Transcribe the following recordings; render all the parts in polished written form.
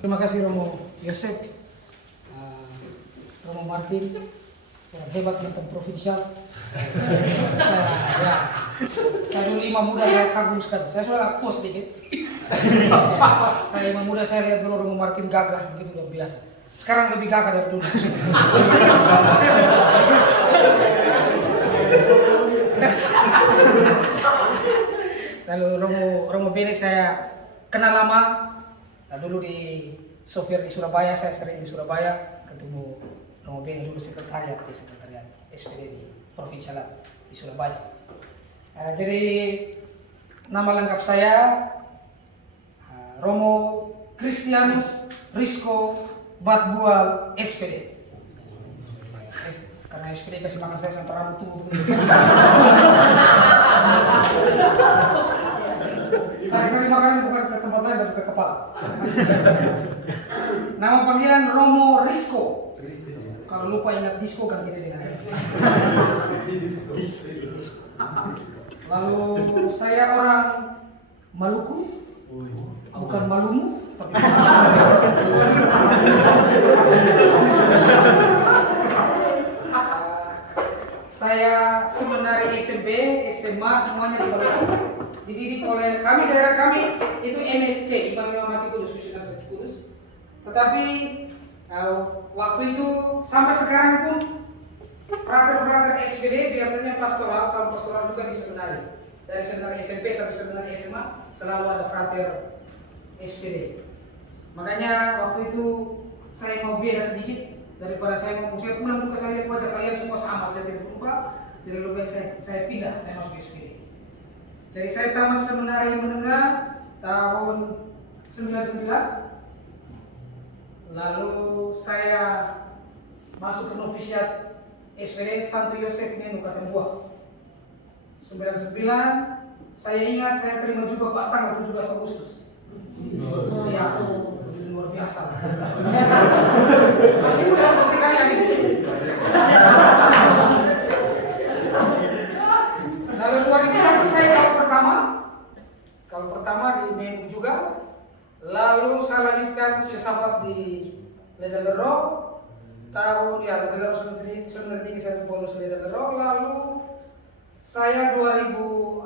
Terima kasih Romo Yosef, Romo Martin, yang hebat tentang provinsial. Saya dulu imam muda, saya kagum sekali. Saya sudah akuah sedikit. Saya imam muda, saya lihat dulu Romo Martin gagah, begitu luar biasa. Sekarang lebih gagah dari dulu. Lalu Romo Bene saya kenal lama. Dulu di Sofir di Surabaya, saya sering di Surabaya ketemu Romo Bene dulu sekretariat SPD di Provinsi di Surabaya. Jadi nama lengkap saya Romo Christianus Risco Batbual SPD. Karena SPD kasih makan saya sampai rambut tumbuh begini. Saya sering makan bukan ke tempat lain, tapi ke kepala. Nama panggilan Romo Risco. Kalau lupa ingat disco ganti dengan Lalu saya orang Maluku, bukan Malumu, tapi saya seminari SMP, SMA semuanya di Maluku. Dididik oleh kami, daerah kami itu MSC, Imam Mati Kudus, Misionaris Kudus. Tetapi waktu itu sampai sekarang pun frater-frater SPD biasanya pastoral, kalau pastoral juga di seminari. Dari seminari SMP sampai seminari SMA selalu ada frater SPD. Makanya waktu itu saya mau beda sedikit daripada saya pulang buka saya lihat wajah kalian semua sama, saya tidak berubah. Jadi lebih baik saya pindah, saya masuk SPD. Jadi saya tamat seminari menengah tahun 99. Lalu saya masuk ke novisiat SPD Santo Yosef Menu Katembuah. 99 saya ingat saya terima juga pas tanggal 17 Agustus. Ya, luar biasa. Masih muda seperti kalian ini. Lalu 2001 saya kalau pertama di Menu juga. Lalu saya lanjutkan filsafat di Ledalero tahun Ledalero sebenarnya saya bonus Ledalero. Lalu saya 2004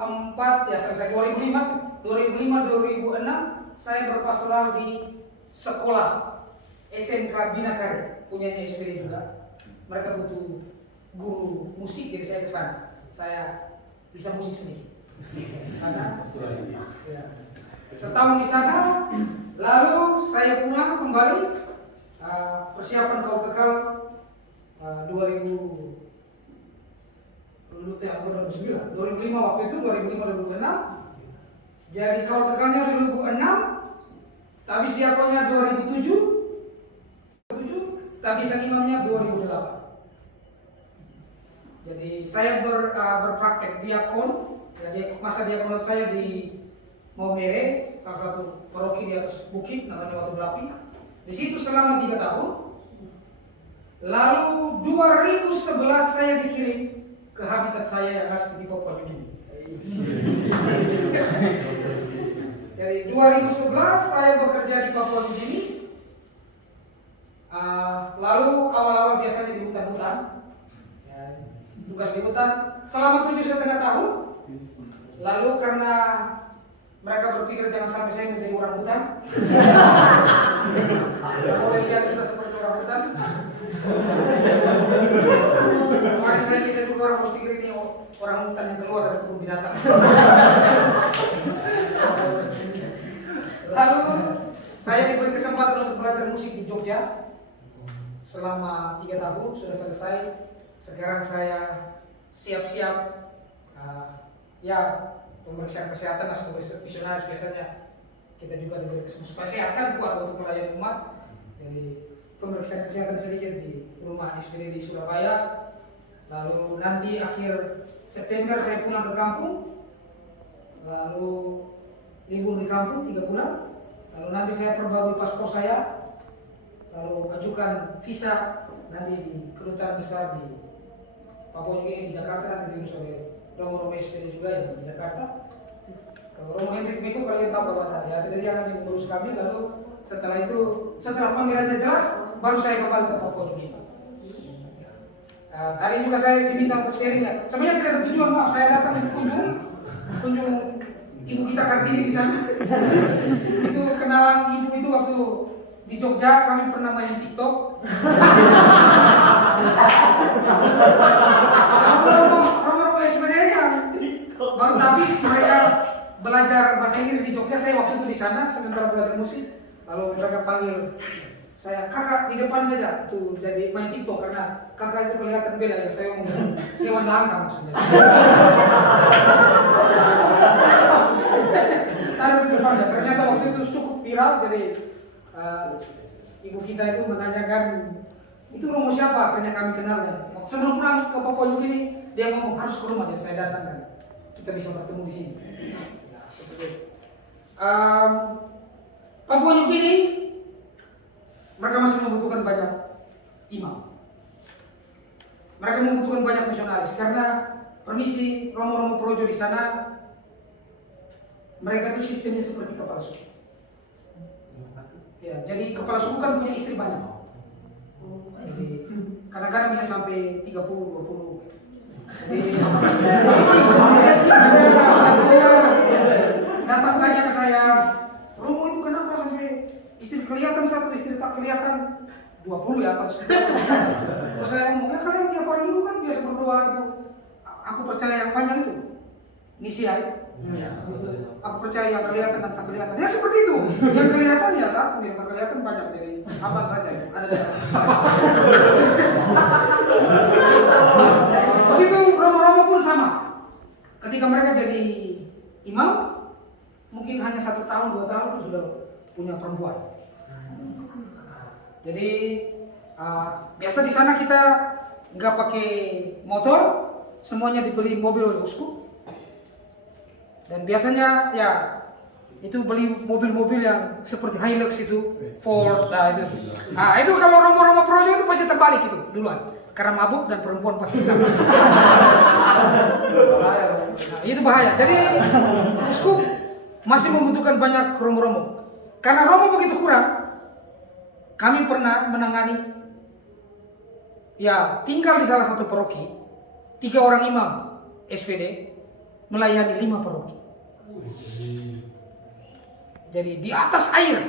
selesai 2005 2006 saya berpastoral di sekolah SMK Binakari punyanya SPD juga. Mereka butuh guru musik, jadi saya ke sana. Saya bisa musik sedikit. Saya ke sana. Ya. Setahun di sana, lalu saya pulang kembali persiapan kau kekal 2009, 2005 waktu itu 2005-2006. Jadi kau kekalnya 2006, habis diakonnya 2007, tapi sang imamnya 2008. Jadi saya berpraktek diakon, jadi masa diakonat saya di Maumere, salah satu paroki di atas bukit namanya Watu Belapi. Di situ selama 3 tahun. Lalu 2011 saya dikirim ke habitat saya yang asli di Papua New Guinea. Jadi 2011 saya bekerja di Papua New Guinea. Lalu awal-awal biasanya di hutan-hutan, ya, tugas di hutan selama 7,5 tahun. Lalu karena mereka berpikir jangan sampai saya menjadi orang hutan. Boleh lihat sudah seperti orang hutan. Kemarin saya bisa juga orang berpikir ini orang hutan yang keluar dari kebun binatang. Lalu saya diberi kesempatan untuk belajar musik di Jogja selama 3 tahun sudah selesai. Sekarang saya siap-siap pemeriksaan kesehatan sebagai misionaris. Biasanya kita juga diberi kesehatan kuat untuk melayani umat. Jadi pemeriksaan kesehatan sedikit di rumah SPD di Surabaya. Lalu nanti akhir September saya pulang ke kampung. Lalu libur di kampung 3 bulan. Lalu nanti saya perbarui paspor saya. Lalu ajukan visa nanti di kedutaan besar di Papua New Guinea di Jakarta, nanti diurus oleh Romo SPD juga yang di Jakarta. Kalau Romo Hendrik Miko kalian tahu bahwa ya tidak yang mengurus kami. Lalu Setelah panggilannya jelas, baru saya kembali ke Papua New Guinea. Tadi juga saya diminta untuk sharing ya. Sebenarnya tidak ada tujuan, maaf, saya datang kunjung ibu kita Kartini di sana. Itu kenalan ibu itu waktu di Jogja, kami pernah main TikTok. Romo-romo SPD yang baru habis mereka belajar bahasa Inggris di Jogja, saya waktu itu di sana sebentar belajar musik. Lalu mereka panggil saya, kakak di depan saja tuh jadi main TikTok karena kakak itu kelihatan beda ya, saya ngomong hewan langka maksudnya. Taruh di depan ya, ternyata waktu itu cukup viral, jadi ibu kita itu menanyakan itu Romo siapa, akhirnya kami kenalnya. Sebelum pulang ke Papua New Guinea, dia ngomong harus ke rumah dan saya datang dan kita bisa bertemu di sini. Ya, seperti itu. Papua New Guinea mereka masih membutuhkan banyak imam. Mereka membutuhkan banyak misionaris karena permisi Romo-Romo Projo di sana mereka itu sistemnya seperti kepala suku. Ya, jadi kepala suku kan punya istri banyak. Jadi kadang-kadang bisa sampai 30, 20. Jadi saya datang tanya ke saya, Romo itu kenapa sampai istri kelihatan satu, istri tak kelihatan 20 ya atas. Terus saya ngomong, ya kalian tiap hari minggu kan biasa berdoa itu. Aku percaya yang panjang itu Nisia ya. Aku percaya yang kelihatan dan tak kelihatan. Ya seperti itu. Yang kelihatan ya satu, yang tak kelihatan banyak. Jadi aman saja. Ada. Begitu Romo-Romo pun sama. Ketika mereka jadi imam, mungkin hanya 1 tahun, 2 tahun itu sudah punya perempuan. Jadi biasa di sana kita nggak pakai motor, semuanya dibeli mobil oleh uskup. Dan biasanya ya itu beli mobil-mobil yang seperti Hilux itu, Ford, itu kalau Romo-Romo Projo itu pasti terbalik itu duluan, karena mabuk dan perempuan pasti sama. Itu bahaya. Jadi uskup masih membutuhkan banyak Romo-Romo. Karena Romo begitu kurang, kami pernah menangani ya tinggal di salah satu paroki 3 orang imam SPD melayani 5 paroki. Jadi di atas air.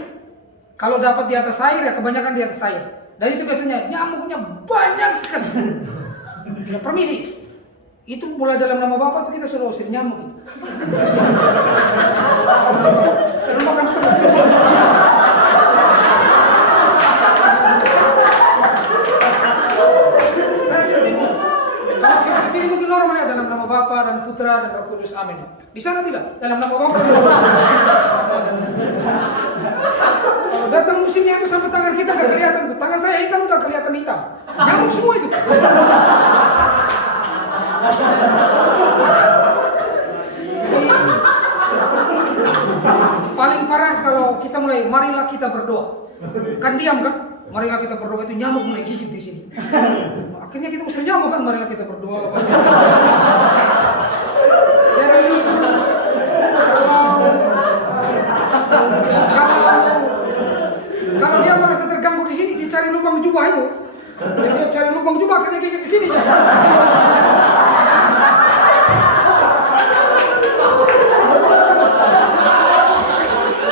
Kalau dapat di atas air ya kebanyakan di atas air. Dan itu biasanya nyamuknya banyak sekali. Ya, permisi. Itu mulai dalam nama Bapak itu kita sudah usir nyamuk itu. Saya tidak tipu. Kalau kita di sini mungkin normal ya dalam nama Bapa dan Putra dan Roh Kudus, amin. Di sana tidak, dalam nama Bapa dan Roh Kudus. Kalau datang musimnya itu sampai tangan kita nggak kelihatan tuh. Tangan saya hitam nggak kelihatan hitam. Nyamuk semua itu. Jadi, paling parah kalau kita mulai, marilah kita berdoa. Kan diam kan? Marilah kita berdoa itu nyamuk mulai gigit di sini. Akhirnya kita usir nyamuk kan, marilah kita berdoa. Jadi kalau dia merasa terganggu di sini, dia cari lubang jubah itu. Jadi dia cari lubang jubah, akhirnya gigit di sini.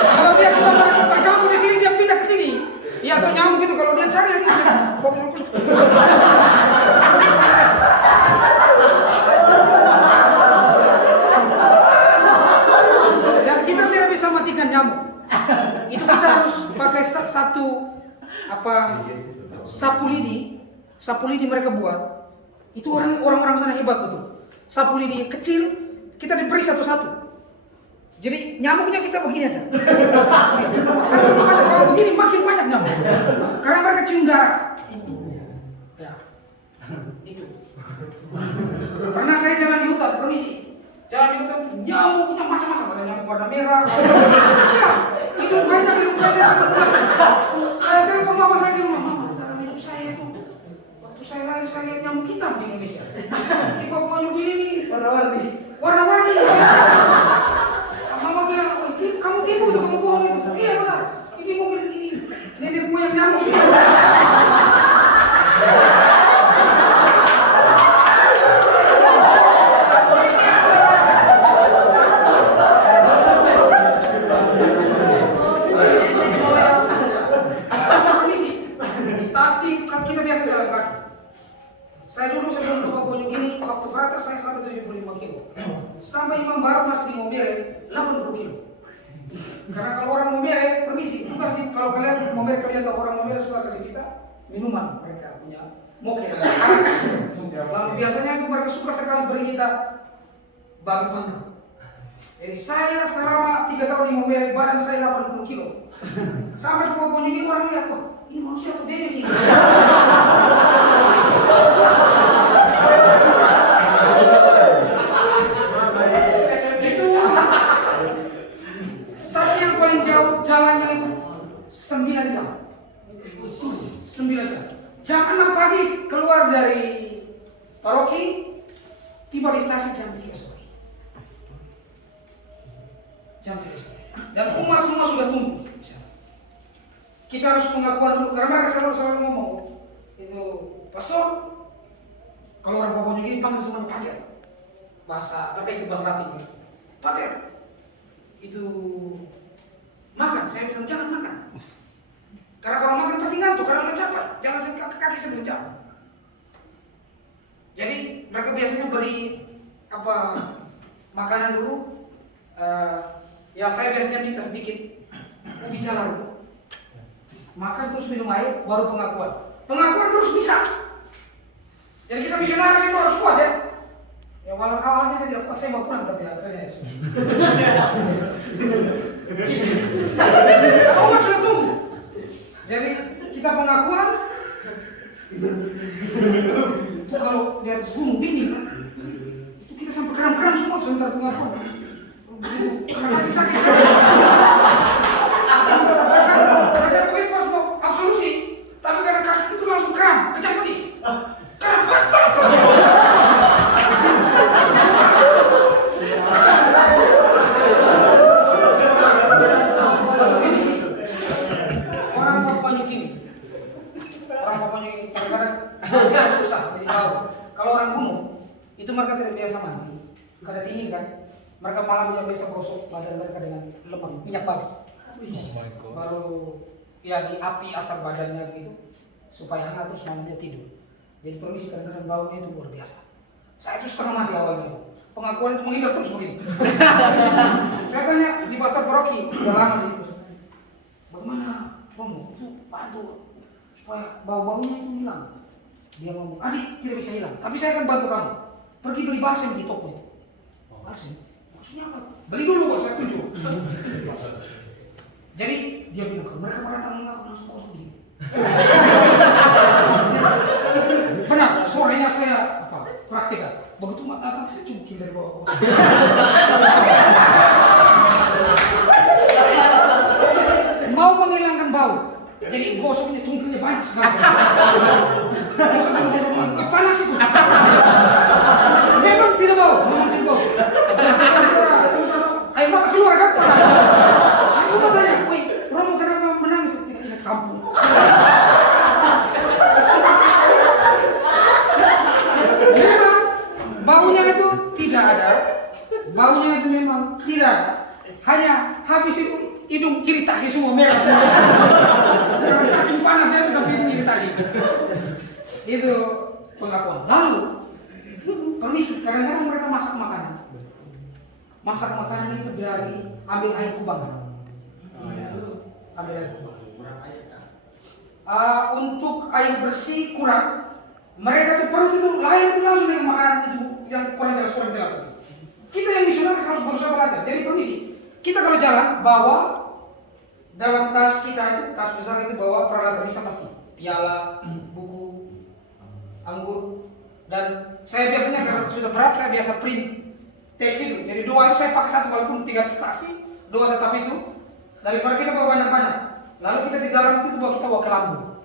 Kalau dia sudah merasa terganggu di sini, dia pindah ke sini. Iya atau nyamuk gitu, kalau dia cari lagi. Dan kita tidak bisa matikan nyamuk. Itu kita harus pakai satu sapu lidi mereka buat. Itu orang-orang sana hebat betul. Sapu lidi kecil kita diberi satu-satu. Jadi nyamuknya kita begini aja. Kalau begini makin banyak nyamuk. Karena mereka cium darah. Ya. Itu. Pernah saya jalan di hutan, permisi. Jalan di hutan, nyamuknya macam-macam. Ada nyamuk warna merah. Ya, itu banyak hidup banyak. Saya telepon mama saya di rumah. Mama, dalam hidup saya itu waktu saya lahir saya lihat nyamuk hitam di Indonesia. Di Papua New Guinea nih warna-warni. Mama bilang, kamu tipu itu, kamu bohong itu. Iya benar. Ini mobil ini punya nyamuk sih. Kita biasa jalan kaki. Saya dulu sebelum ke Papua gini, waktu frater saya sampai 75 kilo. Sampai Imam Baru masih di Momere 80 kilo. Karena kalau orang Momere, permisi, itu pasti kalau kalian Momere, kalian tahu orang Momere suka kasih kita minuman, mereka punya moke. Lalu biasanya itu mereka suka sekali beri kita bang. Jadi saya selama 3 tahun di Momere, badan saya 80 kilo. Sampai ke Papua gini orang lihat, wah ini manusia tuh bebek ini. Itu stasiun yang paling jauh jalannya itu 9 jam. 9 jam. Jam 6 pagi keluar dari paroki, tiba di stasiun jam 3 sore. Jam 3 sore. Dan umat semua sudah tunggu. Kita harus pengakuan dulu, karena mereka selalu ngomong itu, pastor, kalau orang Papua gini panggil semuanya pater, bahasa mereka itu bahasa Latin, pater, itu makan. Saya bilang jangan makan, karena kalau makan pasti ngantuk, karena udah capek, jangan sampai kaki sebelum jam. Jadi mereka biasanya beri apa makanan dulu, ya saya biasanya minta sedikit ubi jalar itu. Makan terus minum air, baru pengakuan. Pengakuan terus bisa. Jadi kita misionaris itu harus kuat ya. Ya walau awalnya saya tidak kuat, saya mau pulang tapi akhirnya ya. Tapi umat sudah tunggu. Jadi kita pengakuan. Itu kalau di atas gunung dingin, itu kita sampai kram-kram semua sebentar pengakuan. Begitu, kaki sakit. Absolusi, tapi karena kaki itu langsung kram, kejang petis. Kram, orang Papua Nugini, kadang-kadang dia susah, jadi tahu. Kalau orang gunung, itu mereka tidak biasa mandi, karena dingin kan. Mereka malam biasa gosok badan mereka dengan lemang, minyak babi. Baru ya di api asap badannya gitu supaya hangat terus malamnya tidur. Jadi permisi kadang-kadang baunya itu luar biasa. Saya itu setengah mati awalnya. Pengakuan itu menghindar terus begini. Saya tanya di pastor paroki, udah lama di situ. Bagaimana Romo itu bantu supaya bau-baunya itu hilang. Dia ngomong, adik tidak bisa hilang, tapi saya akan bantu kamu. Pergi beli balsem di toko itu. Balsem? Maksudnya apa? Beli dulu kok, saya tunjuk. Jadi dia bilang, mereka datang mengaku langsung kosong begini. Benar, sorenya saya praktikkan. Begitu mata datang saya cungkil dari bawah. Mau menghilangkan bau, jadi gosoknya cungkilnya banyak sekali. Panas itu. Memang tidak bau, Sementara air mata keluar kan? Aku mau tanya, wih, Romo kenapa menangis? Kita ingat kampung. Memang baunya itu tidak ada, baunya itu memang tidak ada. Hanya habis itu hidung iritasi semua merah. Karena saking panasnya itu sampai hidung iritasi. Itu pengakuan. Lalu permisi, kadang-kadang mereka masak makanan. Masak makanan itu dari ambil air kubang. Ambil air kubang. Untuk air bersih kurang. Mereka itu perut itu lahir itu langsung dengan makanan itu yang kurang jelas. Kita yang misionaris harus berusaha belajar. Jadi permisi, kita kalau jalan bawa dalam tas kita itu, tas besar itu bawa peralatan bisa pasti. Piala, buku, anggur, dan saya biasanya kalau sudah berat saya biasa print teks itu. Jadi 2 itu saya pakai satu walaupun 3 stasi, 2 tetap itu. Daripada kita bawa banyak-banyak. Lalu kita di dalam itu kita bawa kelambu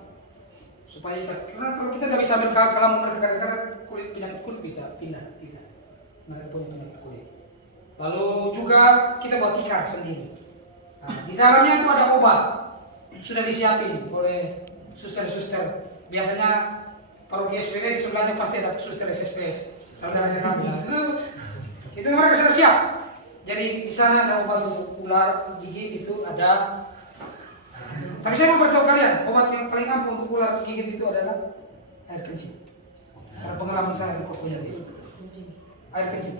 supaya ikat. Karena kalau kita nggak bisa ambil kelambu mereka kadang-kadang penyakit kulit bisa pindah. Mereka punya penyakit kulit. Lalu juga kita bawa tikar sendiri. Nah, di dalamnya itu ada obat. sudah disiapin oleh suster-suster. Biasanya paroki SPD di sebelahnya pasti ada suster SSPS. Saudaranya kami. Itu mereka sudah siap. Jadi di sana ada obat untuk ular gigit itu ada. Tapi saya mau beritahu kalian, obat yang paling ampuh untuk ular gigit itu adalah air kencing. Karena pengalaman saya di Papua Nugini. Air kencing.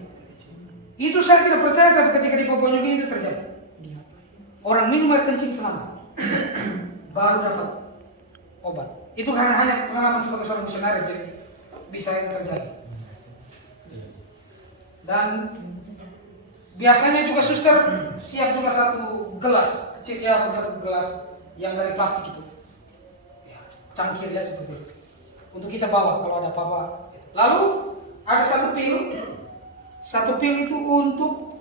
Itu saya tidak percaya, tapi ketika di Papua Nugini itu terjadi. Orang minum air kencing selama baru dapat obat. Itu hanya pengalaman sebagai seorang misionaris, jadi bisa terjadi. Dan biasanya juga suster siap juga satu gelas kecil ya, bukan gelas yang dari plastik itu, ya, cangkir ya seperti itu, untuk kita bawa kalau ada apa-apa. Lalu ada satu pil itu untuk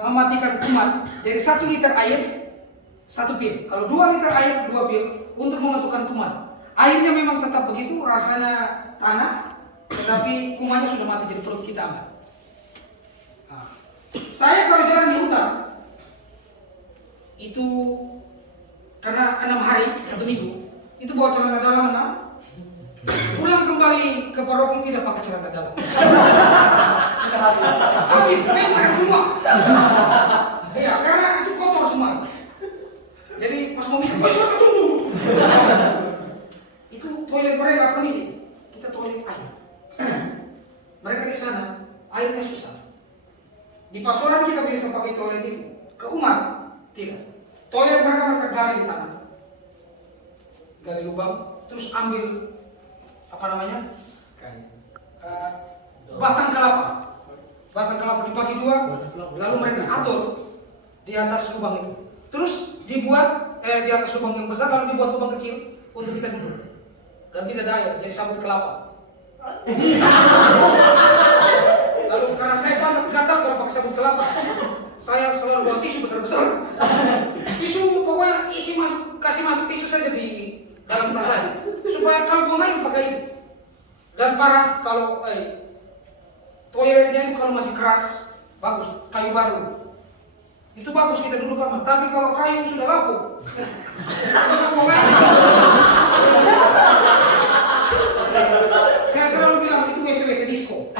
mematikan kuman. Jadi 1 liter air 1 pil. Kalau 2 liter air 2 pil untuk mematikan kuman. Airnya memang tetap begitu, rasanya tanah, tetapi kumannya sudah mati, jadi perut kita aman. Nah, saya kalau jalan di hutan itu karena 6 hari 1 minggu itu bawa celana dalam 6, pulang kembali ke paroki tidak pakai celana dalam. Habis mencret semua. Iya, karena itu kotor semua. Jadi pas mau bisa, itu toilet mereka apa nih sih? Kita toilet air. Mereka di sana airnya susah. Di pastoran kita bisa pakai toilet itu. Ke umat tidak. Toilet mereka gali di tanah, gali lubang, terus ambil apa namanya? Batang kelapa dibagi 2, lalu mereka atur di atas lubang itu. Terus dibuat di atas lubang yang besar, lalu dibuat lubang kecil untuk kita duduk. Dan tidak ada air, jadi sabut kelapa. Lalu karena saya pantat gatal kalau pakai sabut kelapa, saya selalu bawa tisu besar-besar. Tisu pokoknya kasih masuk tisu saja di dalam tas saya, supaya kalau buang air pakai itu. Dan parah kalau toiletnya itu kalau masih keras, bagus, kayu baru. Itu bagus kita duduk aman. Tapi kalau kayu sudah lapuk, saya selalu bilang itu WC disco.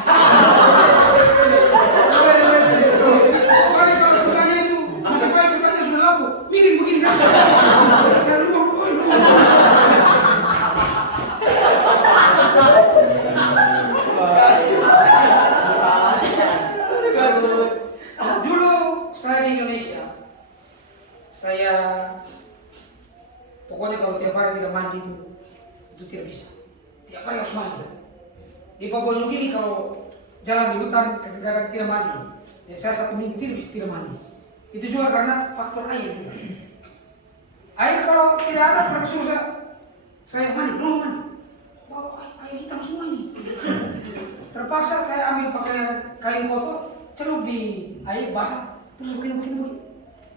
Apalagi kalau sebelahnya itu masih baik, sebelahnya sudah lapuk, miring begini kan. Cara lubang. Dulu saya di Indonesia, saya pokoknya kalau tiap hari tidak mandi itu tidak bisa. Tiap hari harus mandi. Di Papua Nugini kalau jalan di hutan kadang-kadang tidak mandi. Jadi saya 1 minggu tidak mandi. Itu juga karena faktor air juga. Air kalau tidak ada mereka suruh saya mandi, belum mandi. Bawa air hitam semua ini. Terpaksa saya ambil pakaian kain kotor, celup di air basah, terus begini.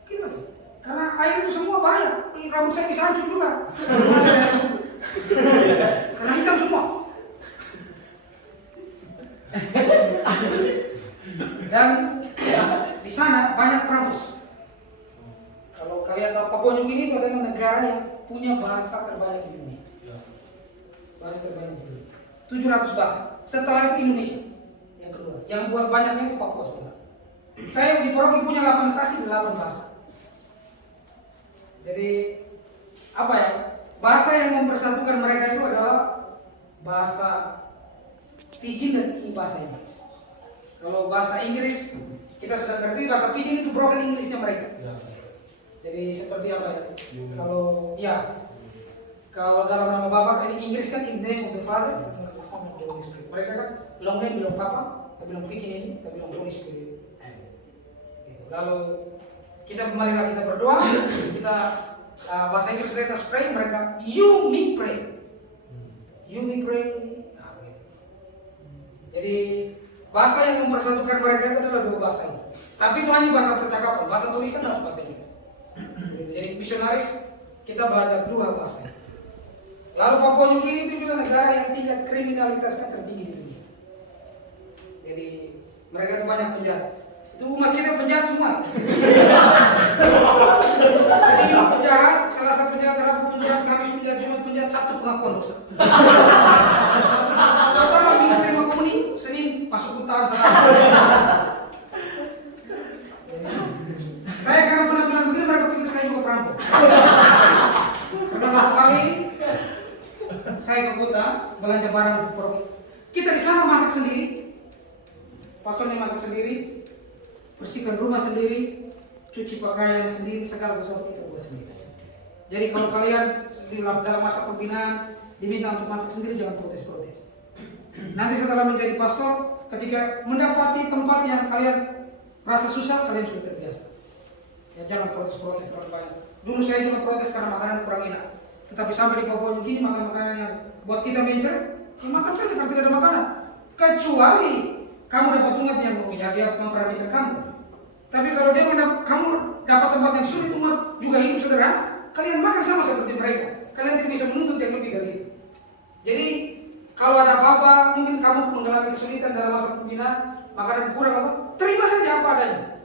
Gitu aja. Karena air itu semua bahaya. Rambut saya bisa hancur juga. Karena hitam semua. Dan di sana banyak peramus. Kalau kalian tahu, Papua Nugini itu adalah negara yang punya bahasa terbanyak di dunia. Bahasa terbanyak di dunia. 700 bahasa. Setelah itu Indonesia yang kedua. Yang buat banyaknya itu Papua setelah. Saya di paroki punya 8 stasi 8 bahasa. Jadi apa ya? Bahasa yang mempersatukan mereka itu adalah bahasa Pidgin dan bahasa Inggris. Kalau bahasa Inggris kita sudah ngerti, bahasa Pidgin itu broken Englishnya mereka. Jadi seperti apa ya? Kalau dalam nama Bapa ini Inggris kan in the name of the Father, and of the Son, and of the Holy Spirit. Mereka kan long name bilang Papa, tapi bilang Pidgin ini, tapi bilang Holy Spirit. Lalu marilah kita berdoa, kita bahasa Inggris let us pray, mereka you me pray. You me pray. Nah, begitu. Jadi bahasa yang mempersatukan mereka itu adalah 2 bahasa ini. Tapi itu hanya bahasa percakapan, bahasa tulisan harus bahasa Inggris. Jadi misionaris kita belajar 2 bahasa. Lalu Papua Nugini itu juga negara yang tingkat kriminalitasnya tertinggi di dunia. Jadi mereka itu banyak penjara. Itu umat kita penjahat semua. Senin penjahat, Selasa penjahat, Rabu penjahat, Kamis penjahat, Jumat penjahat, Sabtu pengakuan dosa. Sama Minggu terima komuni, Senin masuk utara, Selasa. Saya karena pernah bilang begini, mereka pikir saya juga perampok. Karena satu kali saya ke kota belanja barang, kita di sana masak sendiri, pastornya masak sendiri, bersihkan rumah sendiri, cuci pakaian sendiri, segala sesuatu kita buat sendiri. Jadi kalau kalian dalam masa pembinaan diminta untuk masak sendiri, jangan protes-protes. Nanti setelah menjadi pastor, ketika mendapati tempat yang kalian rasa susah, kalian sudah terbiasa. Ya jangan protes-protes terlalu banyak. Dulu saya juga protes karena makanan kurang enak. Tetapi sampai di Papua begini makan makanan yang buat kita mencer, ya makan saja kalau tidak ada makanan. Kecuali kamu dapat umat yang dia memperhatikan kamu. Tapi kalau kamu dapat tempat yang sulit, umat juga hidup sederhana, kalian makan sama seperti mereka. Kalian tidak bisa menuntut yang lebih dari itu. Jadi kalau ada apa-apa, mungkin kamu mengalami kesulitan dalam masa pembinaan, makanan kurang atau terima saja apa adanya.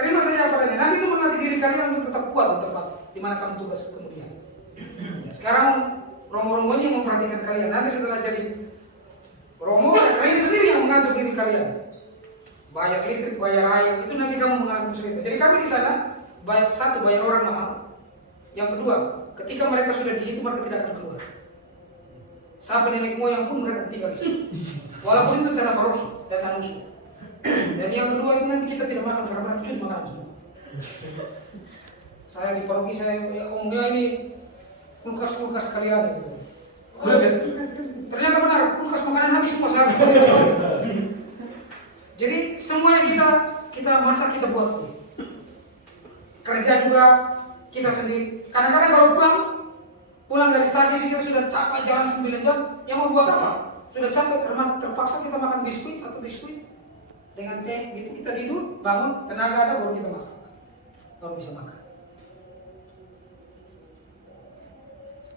Terima saja apa adanya. Nanti itu melatih diri kalian untuk tetap kuat di tempat di mana kamu tugas kemudian. Ya, sekarang romo-romo ini yang memperhatikan kalian. Nanti setelah jadi romo, kalian sendiri yang mengatur diri kalian. Bayar listrik, bayar air, itu nanti kamu mengalami kesulitan. Jadi kami di sana, satu bayar orang mahal. Yang kedua, ketika mereka sudah di situ, mereka tidak akan keluar. Sampai nenek moyang pun mereka tinggal di situ. Walaupun itu tanah paroki dan tanah musuh. Dan yang kedua itu nanti kita tidak makan karena mereka cuma makan semua. Saya di paroki saya omnya ini kulkas kalian gitu. Ternyata benar, kulkas makanan habis semua sehari. Jadi semuanya kita masak, kita buat sendiri. Kerja juga kita sendiri. Kadang-kadang kalau pulang dari stasiun kita sudah capek jalan 9 jam, yang mau buat apa? Sudah capek, terpaksa kita makan biskuit, satu biskuit dengan teh gitu, kita tidur, bangun, tenaga ada, baru kita masak, baru bisa makan.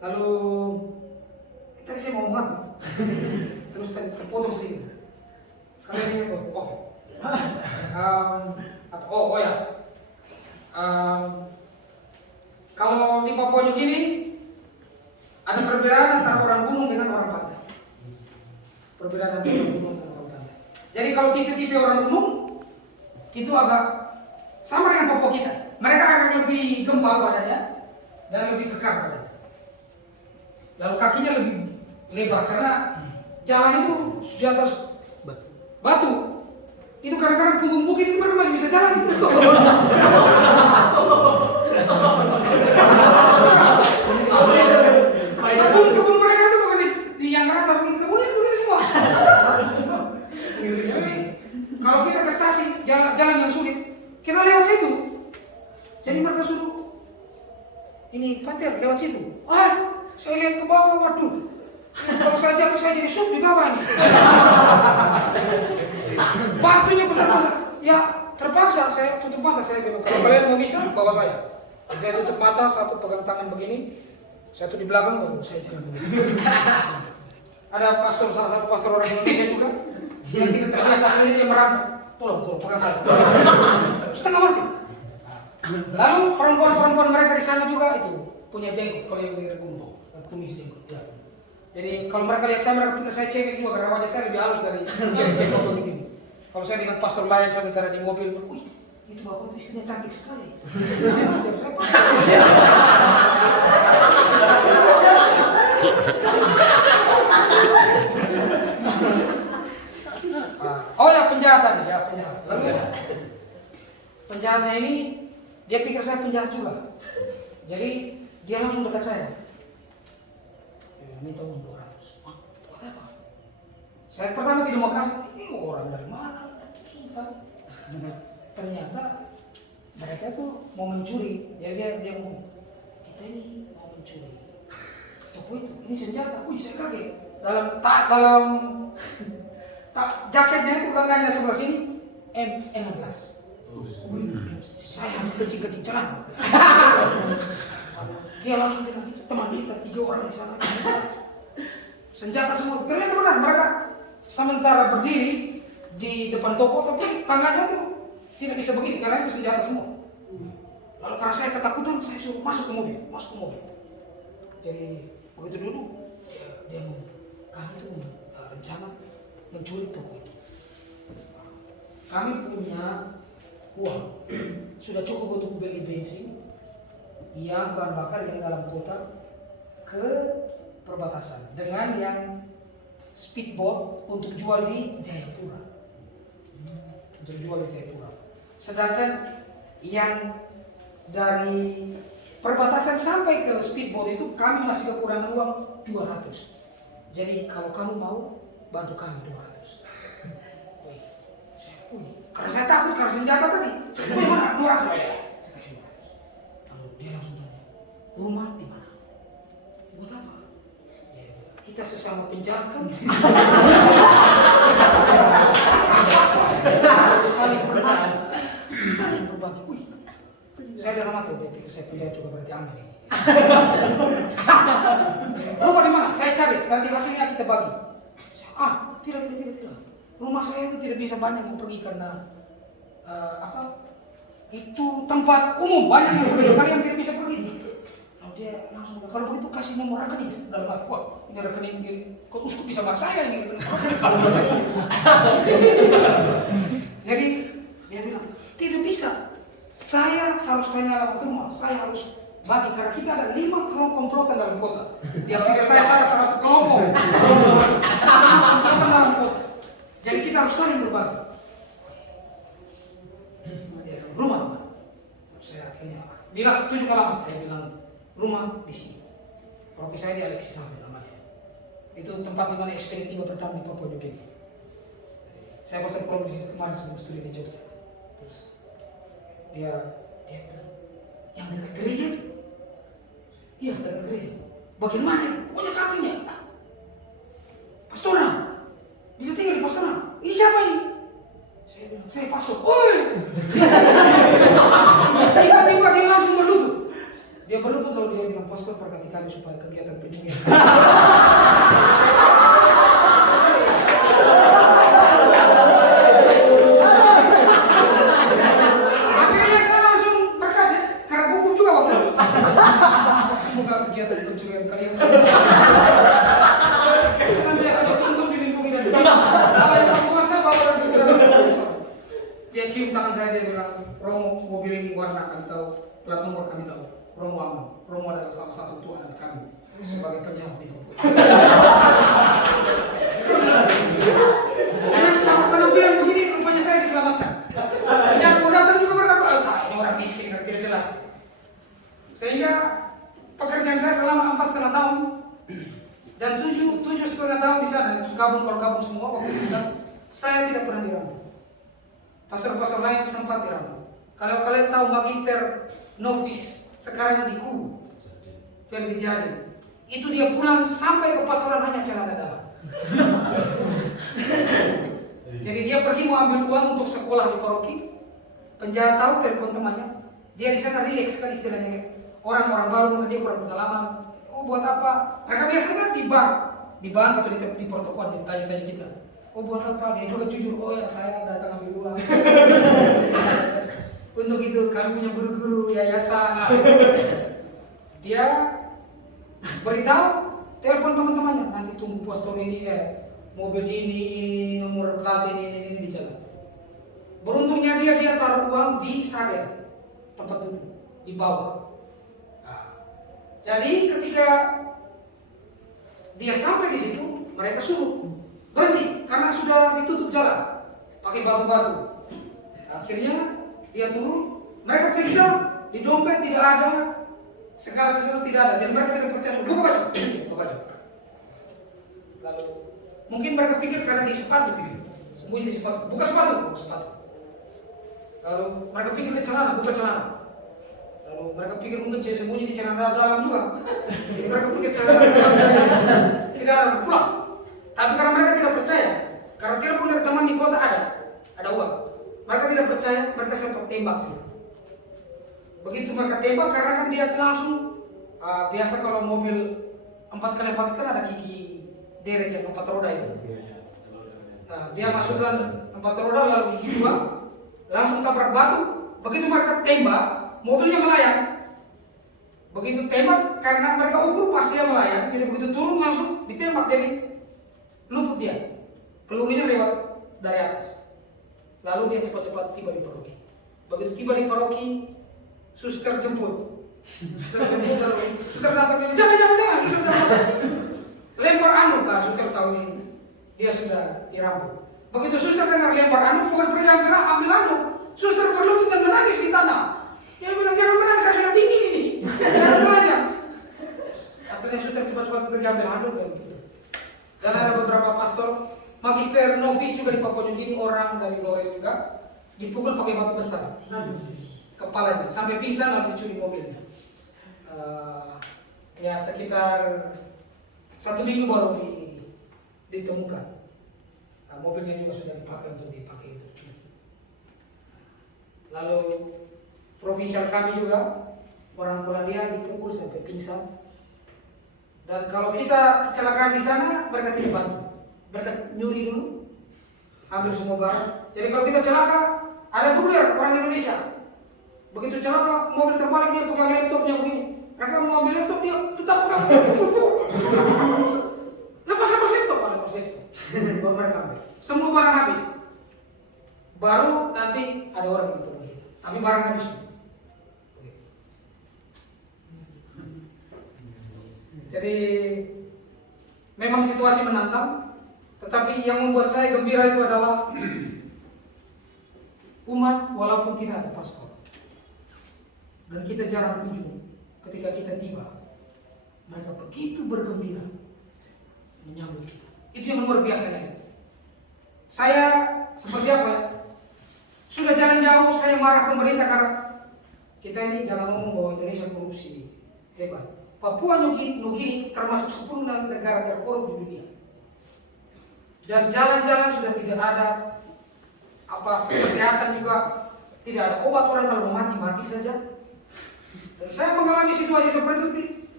Lalu tadi saya mau ngomong apa? Terus terpotong sedikit. Kalian ingat oke. Kalau di Papua New Guinea ada perbedaan antara orang gunung dengan orang pantai. Perbedaan antara orang gunung dengan orang pantai. Jadi kalau tipe-tipe orang gunung itu agak sama dengan Papua kita. Mereka agak lebih gempal badannya dan lebih kekar badannya. Lalu kakinya lebih lebar karena jalan itu di atas batu. Itu kadang-kadang punggung bukit itu mereka masih bisa jalan. Kebun mereka itu bukan di yang rata, kebun itu semua. Jadi kalau kita ke stasiun jalan yang sulit, kita lewat situ. Jadi mereka suruh ini Pater lewat situ. Saya lihat ke bawah, waduh. Kalau saya jatuh saya jadi sup di bawah nih. Batunya besar-besar. Ya terpaksa saya tutup mata, saya bilang kalau kalian mau bisa bawa saya. Saya tutup mata, satu pegang tangan begini, satu di belakang, baru saya jalan begini. Ada salah satu pastor orang Indonesia juga yang tidak terbiasa dia merangkak. Tolong pegang saya. Setengah mati. Lalu perempuan-perempuan mereka di sana juga itu punya jenggot, kalau yang mirip gunung, kumis jenggot. Ya. Jadi kalau mereka lihat saya, mereka pikir saya cewek juga karena wajah saya lebih halus dari jenggot begini. Kalau saya dengan pastor lain sementara di mobil, wih, itu bapak istrinya cantik sekali. Oh ya penjahat tadi, ya penjahat. Lalu penjahatnya ini dia pikir saya penjahat juga. Jadi dia langsung dekat saya. Minta uang 200. Buat apa? Saya pertama tidak mau kasih. Ini orang dari mana? Ternyata mereka tuh mau mencuri. Dia ngomong, kita ini mau mencuri toko itu. Ini senjata. Wih, saya kaget. Dalam jaketnya itu lengannya sebelah sini M16. Saya harus kecil-kecil celana. Dia langsung bilang itu teman kita 3 orang di sana. Senjata semua. Ternyata benar mereka sementara berdiri di depan toko tapi tangannya tuh tidak bisa begini karena itu senjata semua. Lalu karena saya ketakutan, saya suruh masuk ke mobil. Jadi begitu dulu dia kami itu rencana mencuri toko itu. Kami punya uang sudah cukup untuk beli bensin yang bahan bakar yang dalam kota ke perbatasan dengan yang speedboat untuk jual di Jayapura. Sedangkan yang dari perbatasan sampai ke speedboat itu kami masih kekurangan uang 200. Jadi kalau kamu mau bantu kami 200. Karena saya takut karena senjata tadi. Mana 200? Saya kasih 200. Lalu dia langsung tanya, rumah di mana? Buat apa? Kita sesama penjahat kan? Saling berbagi. Saya dalam hati dia pikir saya penjahat juga berarti aman ini. Rumah di mana? Saya cari. Nanti hasilnya kita bagi. Tidak. Rumah saya itu tidak bisa banyak yang pergi karena itu tempat umum, banyak yang pergi. Kalian tidak bisa pergi. Dia langsung kalau begitu kasih nomor rekening dalam hati. Wah, ini rekening kok uskup bisa bahas saya ini. Jadi dia bilang tidak bisa. Saya harus tanya alamat rumah. Saya harus bagi karena kita ada 5 kelompok komplotan dalam kota. Dia pikir saya salah satu kelompok. Komplotan dalam kota. Jadi kita harus saling berbagi. Rumah. Saya akhirnya bilang tunjuk alamat. Saya bilang rumah di sini. Provinsi saya di Alexis Sambil namanya. Itu tempat di mana ekspedisi pertama di Papua New Guinea. Saya pasang provinsi kemarin sebelum studi di Jogja. Terus dia bilang, yang dekat gereja? Iya, dekat gereja. Bagian mana ya? Pokoknya sampingnya. Pastoran. Bisa tinggal di pastoran. Ini siapa ini? Saya bilang, saya pastor. Oi! Tiba-tiba dia langsung berlutut. Dia berlutut lalu dia bilang, pastor berkati kami supaya kegiatan pencurian. Akhirnya saya langsung berkati, karena gugup juga waktu itu. Semoga kegiatan pencurian kalian senantiasa dituntun, dilindungi dan dibina. Kalau yang berkuasa bawa dan diterima. Dia cium tangan saya, dia bilang, Romo, mobil ini warna kami tahu, plat nomor kami tahu. Romo aman. Romo adalah salah satu Tuhan kami sebagai penjahat di Papua. Karena bilang begini, rupanya saya diselamatkan. Penjahat mau datang juga berkata, ini orang miskin, tidak jelas. Sehingga pekerjaan saya selama 4,5 tahun dan 7,5 tahun di sana, kalau gabung semua waktu itu, saya tidak pernah dirampok. Pastor-pastor lain sempat dirampok. Kalau kalian tahu magister novis sekarang di KU, Ferdi Jadi, itu dia pulang sampai ke pastoran hanya celana dalam. Jadi dia pergi mau ambil uang untuk sekolah di paroki. Penjahat tahu, telepon temannya. Dia di sana rileks sekali istilahnya. Orang-orang baru, dia kurang pengalaman. Oh buat apa? Mereka biasanya di bank atau di protokol ditanya-tanya kita. Oh buat apa? Dia juga jujur. Oh ya saya datang ambil uang. Untuk itu kami punya guru-guru yayasan. Dia beritahu, telepon teman-temannya, nanti tunggu pastor ini mobil ini nomor plat ini di jalan. Beruntungnya dia taruh uang di Sager, tempat duduk di bawah. Jadi ketika dia sampai di situ, mereka suruh berhenti karena sudah ditutup jalan pakai batu-batu. Akhirnya dia turun, mereka periksa, di dompet tidak ada, segala sesuatu tidak ada, dan mereka tidak percaya. Buka baju. Lalu mungkin mereka pikir karena di sepatu, sembunyi di sepatu, buka sepatu. Lalu mereka pikir di celana, buka celana. Lalu mereka pikir mungkin sembunyi di celana dalam juga. Jadi mereka pikir celana dalam tidak ada, pulang. Tapi karena mereka tidak percaya, karena telepon dari teman di kota ada uang. Mereka tidak percaya, mereka sempat tembak dia. Begitu mereka tembak karena kan dia langsung biasa kalau mobil 4x4 kan ada gigi derek yang 4 roda itu. Dia masukkan 4 roda lalu gigi 2, langsung tabrak batu. Begitu mereka tembak, mobilnya melayang. Begitu tembak, karena mereka ukur pas dia melayang, jadi begitu turun langsung ditembak, jadi luput dia. Pelurunya lewat dari atas. Lalu dia cepat-cepat tiba di paroki. Begitu tiba di paroki, suster jemput. Suster jemput, lalu suster datang, jangan, suster datang. Lempar anduk, suster tahu ini. Dia sudah dirambut. Begitu suster dengar lempar anduk, bukan pergi ambil anduk. Suster berlutut dan menangis di tanah. Dia bilang, jangan menangis, saya sudah dingin ini. Jangan belajar. Akhirnya suster cepat-cepat pergi ambil anduk dan tutup. Dan ada beberapa pastor, magister novis juga di Papua New Guinea, orang dari Flores juga, dipukul pakai batu besar kepalanya sampai pingsan lalu dicuri mobilnya. Ya sekitar 1 minggu baru ditemukan. Mobilnya juga sudah dipakai untuk curi. Lalu provinsial kami juga, orang Polandia dipukul sampai pingsan. Dan kalau kita kecelakaan di sana, mereka tidak bantu. Mereka nyuri dulu, ambil semua barang. Jadi kalau kita celaka, ada bulir orang Indonesia. Begitu celaka, mobil terbalik, dia pegang laptopnya begini. Mereka mau ambil laptop, dia tetap pegang laptop. Lepas laptop. Baru mereka ambil. Semua barang habis. Baru nanti ada orang yang tolong kita. Tapi barang habis. Jadi memang situasi menantang, tetapi yang membuat saya gembira itu adalah umat walaupun tidak ada pastor dan kita jarang kunjung, ketika kita tiba mereka begitu bergembira menyambut kita. Itu yang luar biasanya. Saya seperti apa ya? Sudah jalan jauh saya marah pemerintah karena kita ini jangan ngomong bahwa Indonesia korupsi hebat. Papua New Guinea termasuk 10 negara terkorup di dunia. Dan jalan-jalan sudah tidak ada, kesehatan juga tidak ada, obat, orang kalau mau mati saja. Dan saya mengalami situasi seperti itu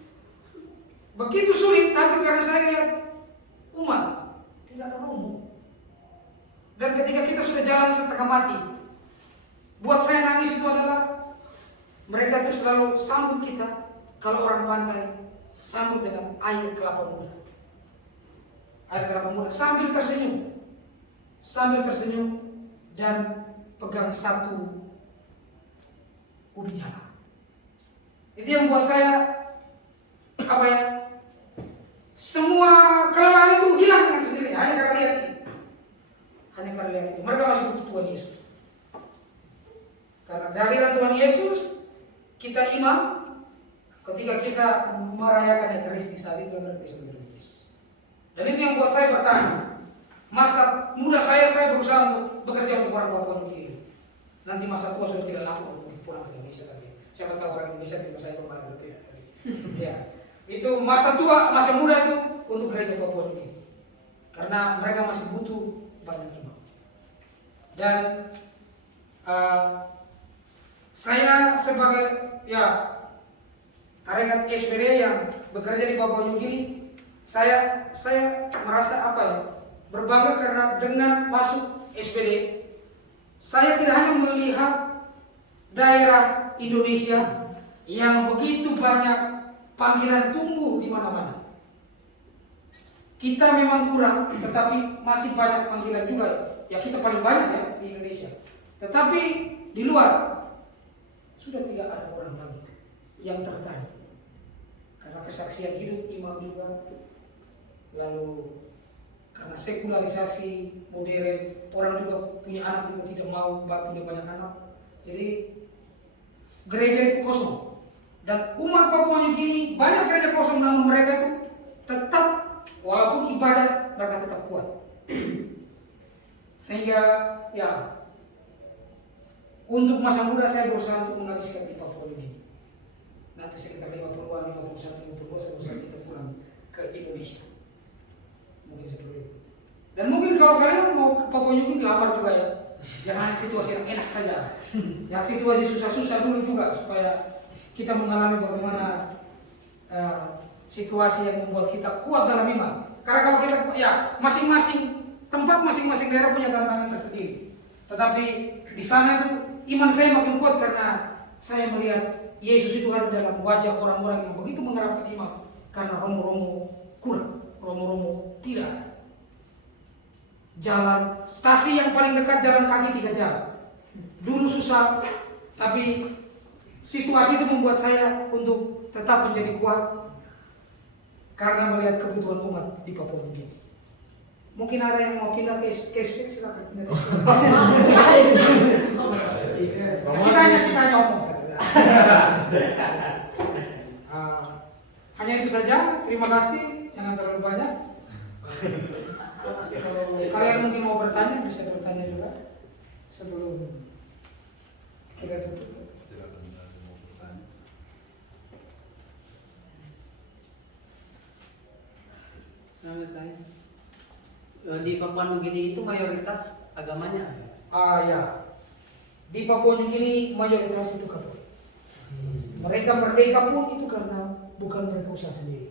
begitu sulit, tapi karena saya lihat umat tidak ada romo. Dan ketika kita sudah jalan setengah mati, buat saya nangis itu adalah mereka itu selalu sambut kita. Kalau orang pantai, sambut dengan air kelapa muda. Air kelapa muda sambil tersenyum dan pegang satu ubi jala. Itu yang buat saya semua kelelahan itu hilang dengan sendiri hanya karena lihat ini. Mereka masih butuh Tuhan Yesus. Karena kehadiran Tuhan Yesus, kita imam. Ketika kita merayakan Ekaristi saat itu mereka bisa menerima Yesus. Dan itu yang buat saya bertahan. Masa muda saya berusaha untuk bekerja untuk orang Papua New Guinea. Nanti masa tua sudah tidak laku untuk pulang ke Indonesia lagi. Siapa tahu orang Indonesia terima saya kembali atau tidak. Ya, itu masa tua, masa muda itu untuk gereja Papua New Guinea. Karena mereka masih butuh banyak imam. Dan saya sebagai tarekat SPD yang bekerja di Papua New Guinea, saya merasa berbangga karena dengan masuk SPD, saya tidak hanya melihat daerah Indonesia yang begitu banyak panggilan tumbuh di mana-mana. Kita memang kurang, tetapi masih banyak panggilan juga. Ya kita paling banyak ya di Indonesia. Tetapi di luar sudah tidak ada orang lagi yang tertarik. Karena kesaksian hidup imam juga, lalu karena sekularisasi modern, orang juga punya anak juga tidak mau punya banyak anak, jadi gereja itu kosong. Dan umat Papua New Guinea banyak gereja kosong, namun mereka itu tetap walaupun ibadat mereka tetap kuat. Sehingga untuk masa muda saya berusaha untuk menghabiskan di Papua New Guinea. Nanti sekitar 50-an, 51, 52 saya berusaha kita pulang ke Indonesia. Mungkin seperti itu. Dan mungkin kalau kalian mau ke Papua New Guinea lapar juga ya. Jangan situasi yang enak saja. Yang situasi susah-susah dulu juga supaya kita mengalami bagaimana situasi yang membuat kita kuat dalam iman. Karena kalau kita masing-masing tempat, masing-masing daerah punya tantangan tersendiri. Tetapi di sana itu iman saya makin kuat karena saya melihat Yesus itu ada dalam wajah orang-orang yang begitu mengharapkan iman karena romo-romo kurang, romo-romo tidak ada. Jalan stasi yang paling dekat jalan kaki 3 jam. Dulu susah, tapi situasi itu membuat saya untuk tetap menjadi kuat karena melihat kebutuhan umat di Papua Nugini. Mungkin ada yang mau pindah ke SPEC, silakan pindah. Kita hanya omong saja. Hanya itu saja. Terima kasih. Jangan terlalu banyak. Kalau kalian mungkin mau bertanya, bisa bertanya juga sebelum kita tutup. Silakan mau bertanya. Di Papua Nugini itu mayoritas agamanya? Ya. Di Papua Nugini mayoritas itu Katolik. Mereka merdeka pun itu karena bukan mereka usaha sendiri.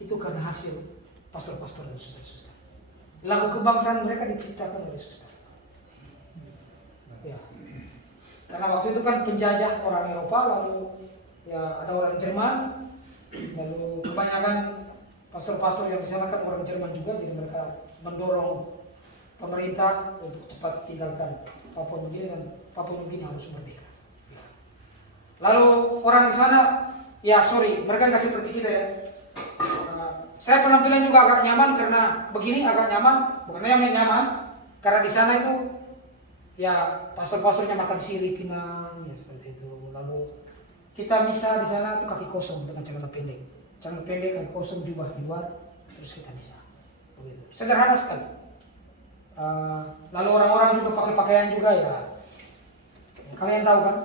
Itu karena hasil pastor-pastor dan suster-suster. Lagu kebangsaan mereka diciptakan oleh suster. Ya. Karena waktu itu kan penjajah orang Eropa, lalu ya ada orang Jerman, lalu kebanyakan pastor-pastor yang disana kan orang Jerman juga, jadi mereka mendorong pemerintah untuk cepat tinggalkan Papua Nugini dan Papua Nugini harus merdeka. Lalu orang di sana, ya sorry, mereka nggak seperti kita ya. Saya penampilan juga agak nyaman karena begini agak nyaman, bukan yang nyaman, karena di sana itu ya pastor-pastornya makan sirih pinang, ya seperti itu. Lalu kita bisa di sana itu kaki kosong dengan celana pendek, kaki kosong, jubah di luar, terus kita bisa. Begitu. Sederhana sekali. Lalu orang-orang juga pakai pakaian juga ya. Kalian tahu kan?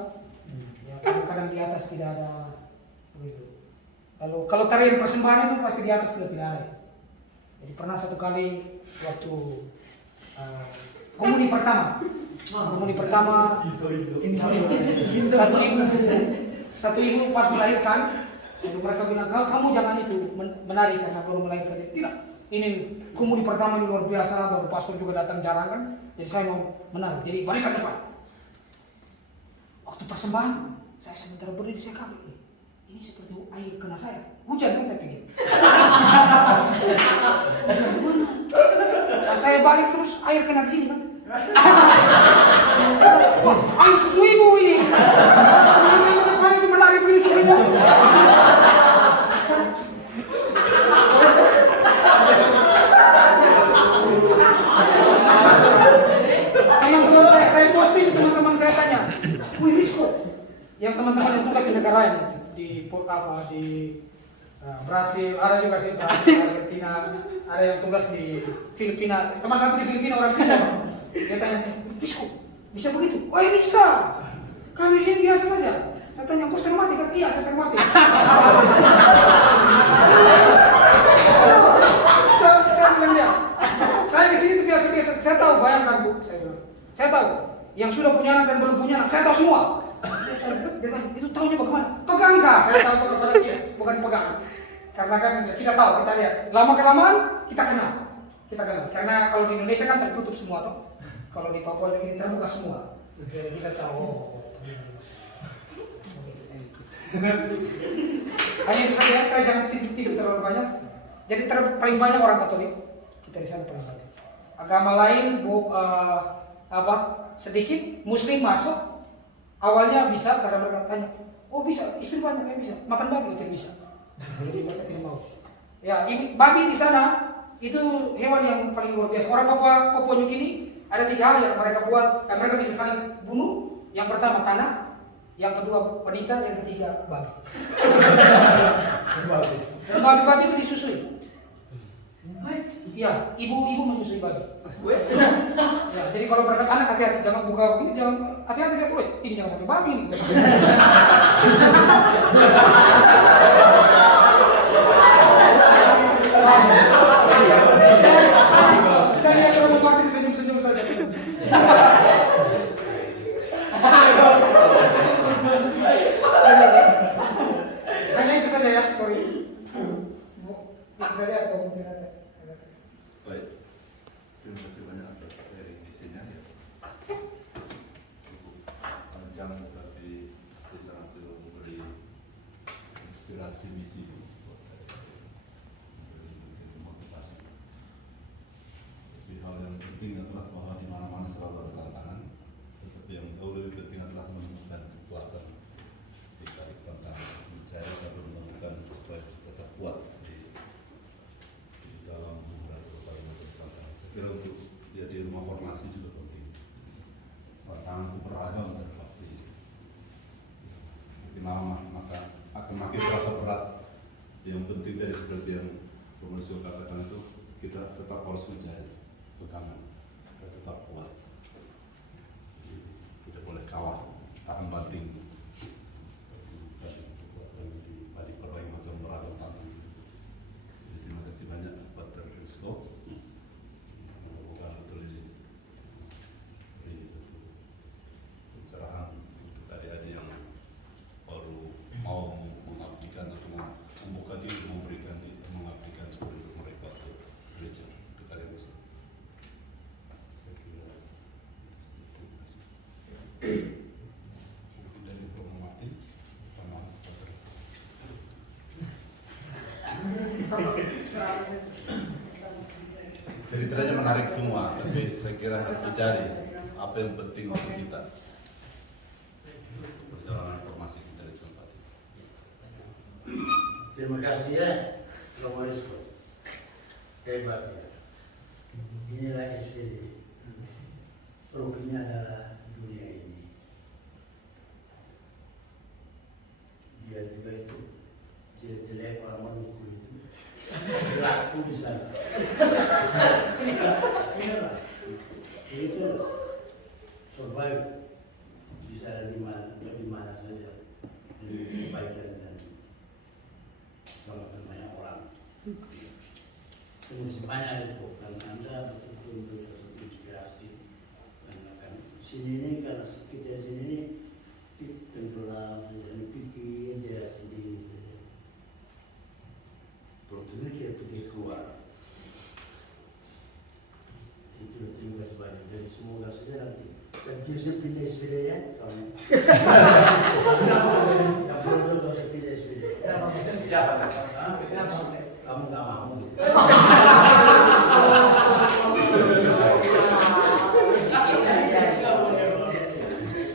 Ya kadang-kadang di atas tidak ada begitu. Lalu kalau tarian persembahan itu pasti di atas sudah tidak ada. Jadi pernah satu kali waktu komuni pertama, satu ibu pas melahirkan, lalu mereka bilang kamu jangan itu menari karena baru melahirkan. Tidak. Ini komuni pertama ini luar biasa, baru pastor juga datang jarang kan, jadi saya mau menari, jadi barisan depan. Waktu persembahan, saya sebentar berdiri, saya kaget. Ini seperti air kena saya, hujan kan saya pikir. Nah, saya balik terus air kena di sini kan. Wah, air susu ibu ini. Ibu itu menari begini susunya. Teman-teman saya posting, teman-teman saya tanya, wih Rizko, yang teman-teman yang tugas di negara ini di Brasil, ada juga sih Brasil, Argentina, ada yang tugas di Filipina, teman satu di Filipina orang Filipina, dia tanya sih, Rizko, bisa begitu? Oh ya bisa, kami sini biasa saja. Saya tanya, kau sering mati kan? Iya, saya sering mati. Saya bilang dia, saya di sini itu biasa-biasa. Saya tahu, bayangkan Bu, saya bilang. Saya tahu, yang sudah punya anak dan belum punya anak, saya tahu semua. Dia tanya, itu tahunya bagaimana? Pegang kah? Saya tahu pada dia, bukan pegang. Karena kan kita tahu, kita lihat. Lama-kelamaan kita kenal. Karena kalau di Indonesia kan tertutup semua toh. Kalau di Papua ini terbuka semua. Jadi kita tahu. Hanya itu saja, saya jangan tidur terlalu banyak. Jadi paling banyak orang Katolik kita di sana paling banyak. Agama lain sedikit, Muslim masuk. Awalnya bisa karena mereka tanya, oh bisa, istri banyak, bisa, makan babi itu bisa. Jadi mereka tidak mau. Ya, babi di sana itu hewan yang paling luar biasa. Orang Papua Nugini ada 3 hal yang mereka buat, mereka bisa saling bunuh. Yang pertama tanah, yang kedua wanita, yang ketiga babi. Dan babi-babi itu disusui. Iya, ibu menyusui babi. Ya, jadi kalau berangkat anak hati-hati, jangan buka begini, jangan hati-hati lihat, ini jangan sampai babi nih. Saya lihat orang membatin senyum-senyum saja. Hanya itu saja ya, sorry. Itu saja atau mungkin ada. Baik, terima kasih banyak atas visinya ya. kasih misi buat motivasi. Tapi hal yang penting adalah bahwa di mana-mana selalu ada tantangan, tetapi yang jauh lebih penting adalah menemukan kekuatan di balik tantangan, mencari satu menemukan supaya tetap kuat di dalam menghadapi berbagai macam tantangan. Saya kira untuk dia di rumah formasi juga penting. Tantangan itu beragam dan pasti. Makin lama maka akan makin terasa berat. Yang penting dari seperti yang Pemirsa katakan itu, kita tetap harus mencari pegangan, kita tetap kuat. Jadi, tidak boleh kalah, tahan banting. Di balik berbagai macam beragam tantangan. Jadi, terima kasih banyak Pak Rizko. Semoga betul ini beri satu pencerahan untuk adik-adik yang baru mau mengabdikan atau membuka diri mengabdikan seperti untuk mereka untuk gereja, untuk kalian bisa. Saya kira terima kasih. Mungkin dari Mati sama ceritanya menarik semua, tapi saya kira harus dicari apa yang penting untuk kita. Perjalanan formasi kita di tempat ini. Terima kasih ya, Romo Rizko. Hebat ya. Inilah SPD. Produknya adalah dunia ini. Dia juga itu jelek-jelek orang menunggu itu. Laku di sana. Inilah. Itu survive bisa di mana saja. Di kebaikan dan selamatkan banyak orang. Terima kasih banyak itu karena Anda betul-betul inspirasi. Karena kan sini ini karena kita sini ini tenggelam dan pikir dia sendiri. Betul kita pikir keluar. Itu terima kasih banyak. Jadi semoga saja nanti. Dan Yusuf pindah SPD ya kamu. Yang perlu Yusuf pindah SPD. Siapa? Kamu nggak mau.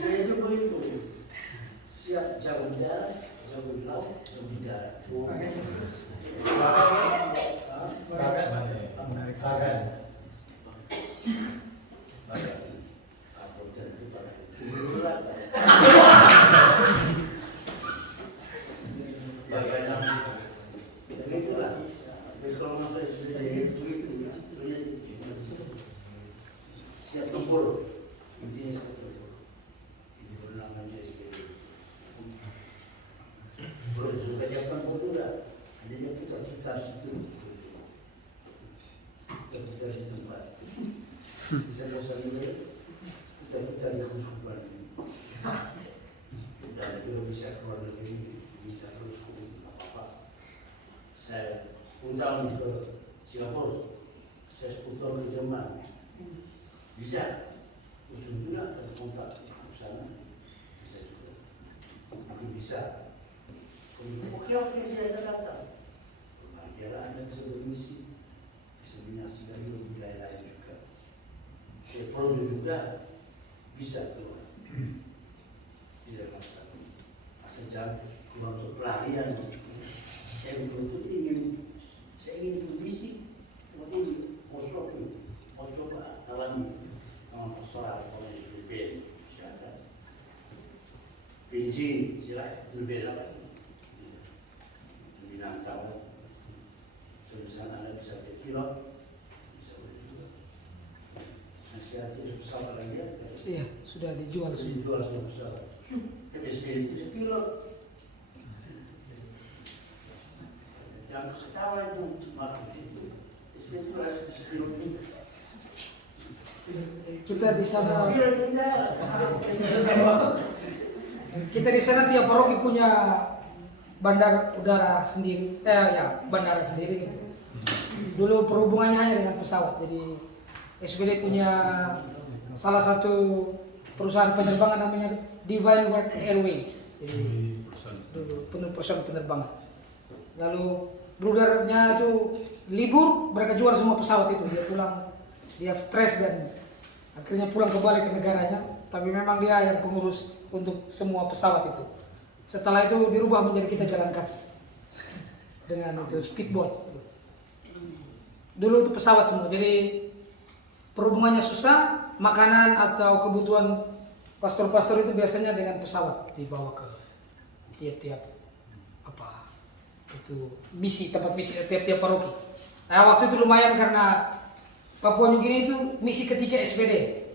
Itu begitu. Siap jago di darat, jago di laut, jago di darat. Aku tentu pada itu. Begitulah. Jadi kalau masa SPD begitu, siap tempur. Intinya siap tempur. Itu bernamanya SPD. Bro, juga siap tempur juga. Hanya dia putar-putar situ. Putar-putar di tempat. Bisa bosan juga. Putar-putar di kesukupan. Dan juga bisa keluar negeri. Bisa terus apa-apa. Saya 10 tahun ke Singapura, saya 10 tahun ke Jerman. Bisa, ujung juga ada kontak ke sana, bisa juga. Mungkin bisa. Oke, saya akan datang. Berbahagialah Anda bisa bermisi, bisa menyaksikan budaya lain juga. Ya, perlu juga bisa keluar. Tidak masalah. Asal jangan keluar untuk pelarian. Saya betul-betul saya ingin bermisi, seperti Osok alami nama persoalan oleh Zulben, silakan. Beijing, silakan Zulben apa? Binatang, tulisan Anda bisa berfilm, bisa berjual. Nasihat itu pesawat lagi ya? Iya, sudah dijual. Sudah dijual semua pesawat. MSB itu pilot. Yang ketawa itu makhluk itu pilot itu. Kita di sana, Pilot indah. kita di sana tiap paroki punya bandar udara sendiri, bandara sendiri gitu. Dulu perhubungannya hanya dengan pesawat, jadi SPD punya salah satu perusahaan penerbangan namanya Divine World Airways. Jadi dulu perusahaan penerbangan. Lalu brudernya itu libur, mereka jual semua pesawat itu. Dia pulang, dia stres dan akhirnya pulang kembali ke negaranya. Tapi memang dia yang pengurus untuk semua pesawat itu. Setelah itu dirubah menjadi kita jalan kaki dengan itu speedboat. Dulu itu pesawat semua, jadi perhubungannya susah. Makanan atau kebutuhan pastor-pastor itu biasanya dengan pesawat dibawa ke tiap-tiap apa itu misi, tempat misi tiap-tiap paroki. Nah, waktu itu lumayan karena Papua Nugini itu misi ketiga SPD.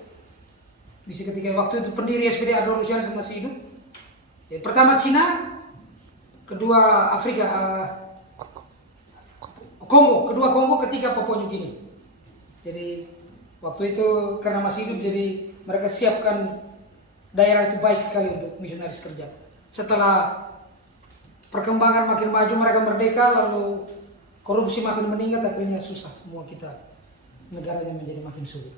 Misi ketiga waktu itu pendiri SPD Adolosianus masih hidup. Yang pertama Cina, kedua Afrika, Kongo, kedua Kongo, ketiga Papua Nugini. Jadi waktu itu karena masih hidup, jadi mereka siapkan daerah itu baik sekali untuk misionaris kerja. Setelah perkembangan makin maju, mereka merdeka, lalu korupsi makin meningkat, akhirnya susah semua kita, negaranya menjadi makin sulit.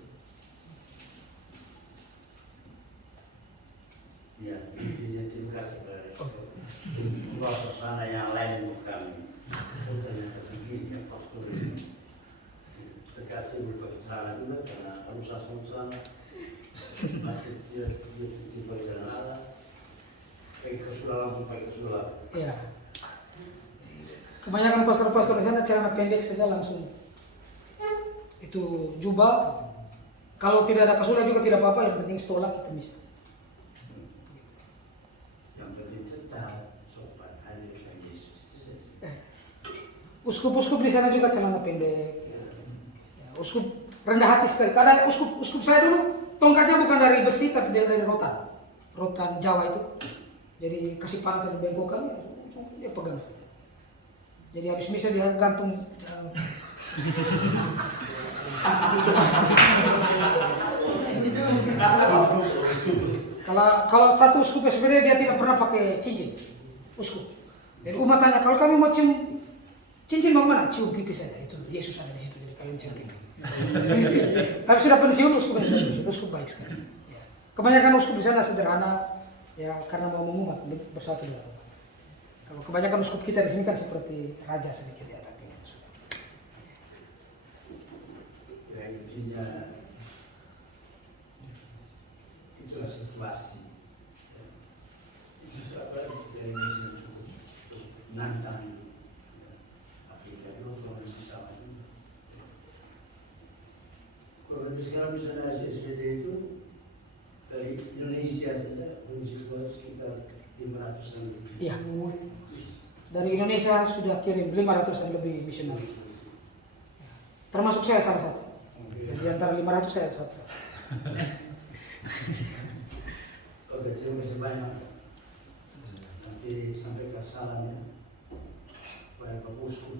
Ya, intinya terima kasih Pak Resto. Dua suasana yang lain untuk kami. Ternyata begini ya pastor ini. Terkati berbagai cara juga karena harus asal sana. Macet dia di bagian ala. Pakai kesulaan, pakai kesulaan. Ya. Kebanyakan pastor-pastor di sana celana pendek saja langsung. Itu jubah. Kalau tidak ada kasulah juga tidak apa-apa, yang penting stolak kita bisa. Yang penting tetap sopan hadirkan Yesus. Uskup-uskup di sana juga celana pendek. Ya, uskup rendah hati sekali. Karena uskup saya dulu tongkatnya bukan dari besi tapi dari rotan Jawa itu. Jadi kasih panas dan bengkokan ya, dia pegang saja. Jadi habis misa dia gantung. Kalau satu uskup SPD dia tidak pernah pakai cincin uskup. Jadi umat tanya, kalau kami mau cium cincin mau mana? Cium pipi saja, itu Yesus ada di situ, jadi kalian cium pipi. Tapi sudah pensiun uskup baik sekali. Ya. Kebanyakan uskup di sana sederhana, ya karena mau mengumat bersatu dengan umat. Kalau kebanyakan uskup kita di sini kan seperti raja sedikit ya, tapi Ya intinya itulah situasi. Itu apa dari misi cukup menantang Afrika juga kalau masih sama juga. Kalau lebih sekarang misalnya SPD itu dari Indonesia saja menunjukkan sekitar 500-an lebih. iya. Dari Indonesia sudah kirim 500-an lebih misionaris. Termasuk saya salah satu. Di antara 500 saya satu. Oke, terima kasih banyak. Nanti sampaikan salamnya kepada Bapak Uskup.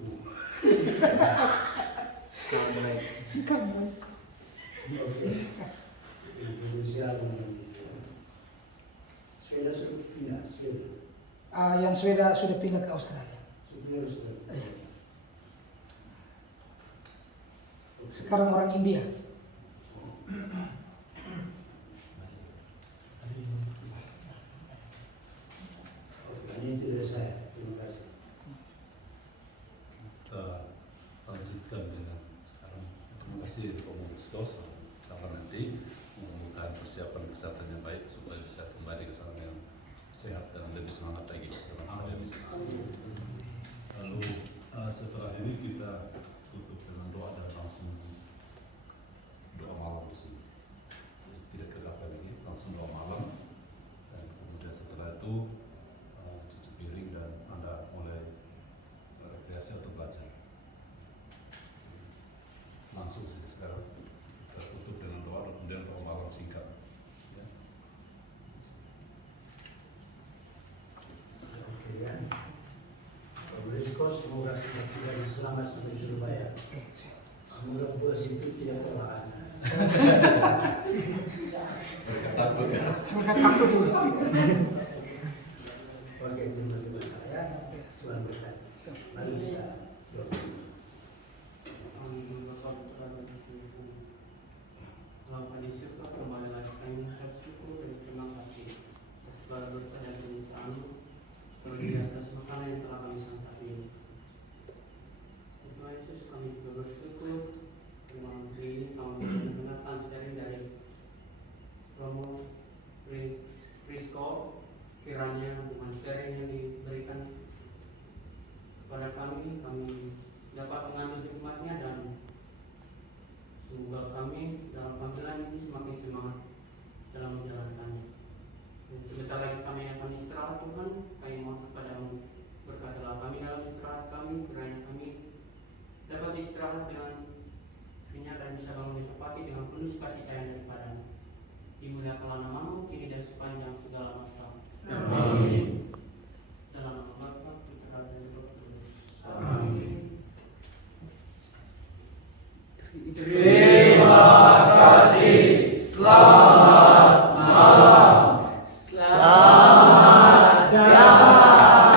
Oke. Indonesia Sweden sudah pindah, Sweden. Yang Sweden sudah pindah ke Australia. Sudah Australia. Sekarang orang India. Oke, ini itu dari saya. Terima kasih. Kita lanjutkan dengan sekarang. Terima kasih pengurus KOS. Sama nanti menemukan persiapan kesehatan yang baik supaya bisa kembali ke sana yang sehat dan lebih semangat lagi. Lalu setelah ini kita tutup dengan doa dan langsung doa malam di sini. Tidak kegapai lagi, langsung doa malam. Dan kemudian setelah itu cuci piring dan Anda mulai rekreasi atau belajar. Langsung saja sekarang kita tutup dengan doa dan kemudian doa malam singkat. Ya. Oke ya. Bapak Resto, semoga kita selamat sampai Surabaya. Semoga bos itu tidak terlalu. Takut ya. Mereka takut dulu. Oke, terima kasih banyak ya. Tuhan berkati. Mari kita doa. Lakukan di surga, kembali lagi kami bersyukur dan terima kasih atas segala berkah dan kemuliaan, terlebih atas makanan yang telah kami santap ini. jawab dengan kenyang dan bisa bangun besok pagi dengan penuh sukacita yang daripadamu. Dimuliakanlah namamu kini dan sepanjang segala masa. Amin. Dalam nama Bapa, Putra dan Roh Kudus. Amin. Terima kasih. Selamat malam. Selamat jalan.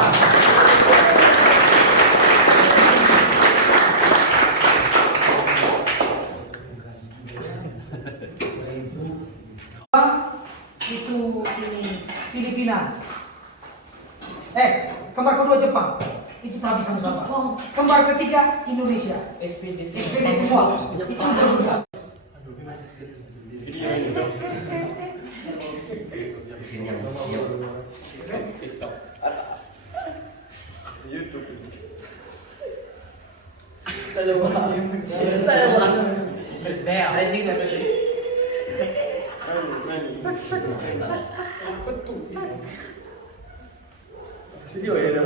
Itu ini Filipina. Kembar kedua Jepang. Itu tak bisa sama. Kembar ketiga Indonesia. SPD semua. Itu berbeda. Video ya,